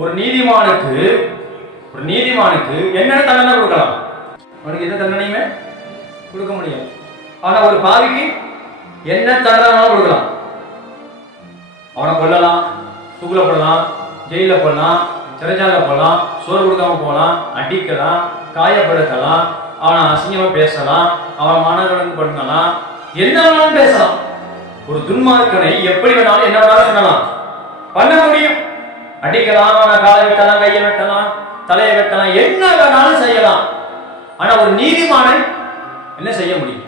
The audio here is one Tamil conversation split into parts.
ஒரு நீதிமானுக்கு ஒரு நீதிமானுக்கு என்னென்ன தண்டனை கொடுக்கலாம்? அவனுக்கு எந்த தண்டனையுமே கொடுக்க முடியாது. ஆனா ஒரு பாவிக்கு என்ன தண்டனை கொடுக்கலாம். அவனை கொல்லலாம் தூக்குல போடலாம் ஜெயில போடலாம் சிறைச்சாலை போடலாம் சோறு கொடுக்காம போகலாம் அடிக்கலாம் காயப்படுத்தலாம் அவனை அசிங்கமா பேசலாம் அவன் மனநலன் பண்ணலாம் என்ன வேணாலும் பேசலாம். ஒரு துன்மார்க்கனை எப்படி வேணாலும் என்ன வேணாலும் பண்ணலாம். பண்ண முடியும். அடிக்கலாம் அவனை காலை வெட்டலாம் கையை வெட்டலாம் தலையை வெட்டலாம் என்ன வேணாலும் செய்யலாம். ஆனா ஒரு நீதிமானன் என்ன செய்ய முடியும்?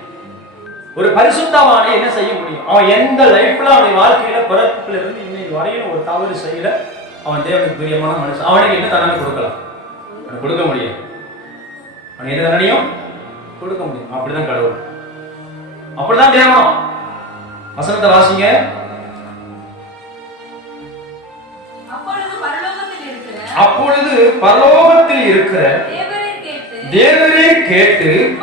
ஒரு பரிசுத்தவானை என்ன செய்ய முடியும்? அவன் எந்த லைஃப்ல அவன் வாழ்க்கையில பிறப்புல இருந்து இன்னைக்கு வரையும் ஒரு தவறு செய்யல. அவன் தேவனுக்கு பிரியமான மனுஷன். அவனுக்கு என்ன தண்டனை கொடுக்கலாம்? அவனுக்கு கொடுக்க முடியும் அவன் என்ன தண்டனையும் கொடுக்க முடியும் அப்படிதான் கடவுள். அப்படிதான் தேவனம். வசனத்தை வாசிங்க. பரலோகத்தில் இருக்கிற தேவரே கேட்டு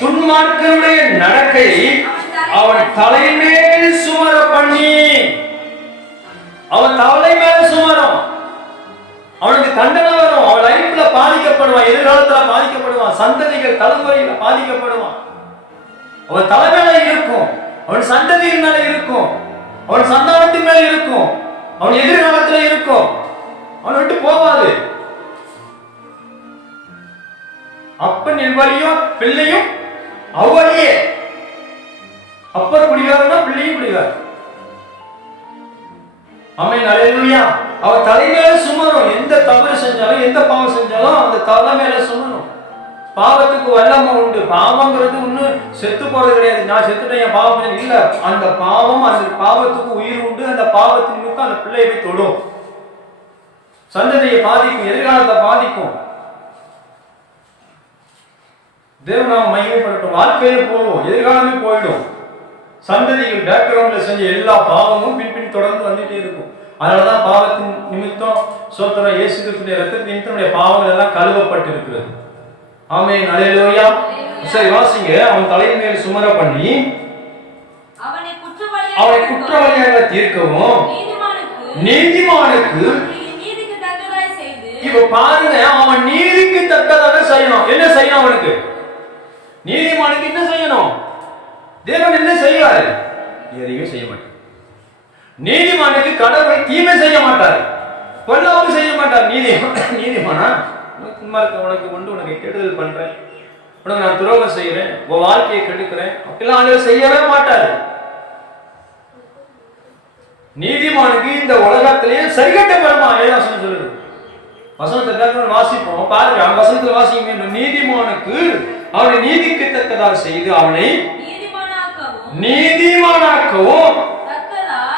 துன்மார்க்கனுடைய நடக்கையை நடக்கையை அவன் தலைமேல் சுமர பண்ணி. அவன் தலை மேல சுமரும். அவனுக்கு தண்டனை வரும். அவன் லைஃப்ல பாதிக்கப்படுவான். எதிர்காலத்துல பாதிக்கப்படுவான். சந்ததிகள் தலைமுறையில பாதிக்கப்படுவான். அவன் தலைமையில இருக்கும். அவன் சந்ததியின் மேல இருக்கும். அவன் சந்தானத்தின் மேல இருக்கும். அவன் எதிர்காலத்துல இருக்கும். அவனை விட்டு போவாது அப்பன் எவ்வழியும் பிள்ளையும் அவ்வழியே. அப்பர் குடிகாரனா பிள்ளையும் குடிகார் அமை நலையா அவ தலைமையில சுமரும். எந்த தவறு செஞ்சாலும் எந்த பாவம் செஞ்சாலும் அந்த தலைமையில சுமரும். பாவத்துக்கு வல்லமை உண்டு. பாவங்கிறது ஒண்ணு செத்து போறது கிடையாது. நான் செத்துட்டேன் என் பாவம் இல்லை. இல்ல அந்த பாவம் அந்த பாவத்துக்கு உயிர் உண்டு. அந்த பாவத்தின் அந்த பிள்ளையை போய் தொடும். சந்ததியை பாதிக்கும் எதிர்காலத்தை பாதிக்கும். தேவநாம மையப்படட்டும் வாழ்க்கையில போகும் எதிர்காலமே போயிடும். சந்ததிகள் பேக்ரவுண்ட்ல செஞ்ச எல்லா பாவமும் பின் பின் தொடர்ந்து வந்துட்டே இருக்கும். அதனாலதான் பாவத்தின் நிமித்தம் சோத்திரம் இயேசு கிறிஸ்துடைய ரத்தத்தின் நிமித்தம் பாவங்கள் எல்லாம் கழுவப்பட்டு இருக்கிறது ஆமென் அலையலோயா சரி வாசிங்க. அவன் தலையின் மேல் சுமர பண்ணி அவனை குற்றவாளியாக தீர்க்கவும். நீதிமானுக்கு இப்ப பாருங்க அவன் நீதிக்கு தக்கதாக செய்யணும். என்ன செய்யணும் அவனுக்கு? நீதிமானுக்கு என்ன செய்யணும்? தேவன் என்ன செய்வாரு? எதையும் செய்ய மாட்டார். நீதிமானுக்கு கடவுள் தீமை செய்ய மாட்டார். கொல்லாவும் செய்ய மாட்டார். நீதி நீதிமானா? சும்மா இருக்க உனக்கு கொண்டு உனக்கு கெடுதல் பண்றேன். உனக்கு நான் துரோகம் செய்யறேன். உன் வாழ்க்கையை கெடுக்கிறேன். அப்படிலாம் ஆண்டவர் செய்யவே மாட்டார். நீதிமானுக்கு இந்த உலகத்திலேயே சரிகட்ட பெருமா ஏதாசனம் சொல்லுது. வசனத்தை பேசுறது வாசிப்போம். பாருங்க அந்த வசனத்துல வாசிங்க நீதிமானுக்கு அவனை நீதிக்கு தக்கதாக செய்து அவனை நீதிமானாக்கவும்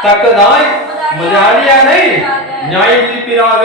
தக்கதாய் அடியானை நியாயம் விதிப்பீராக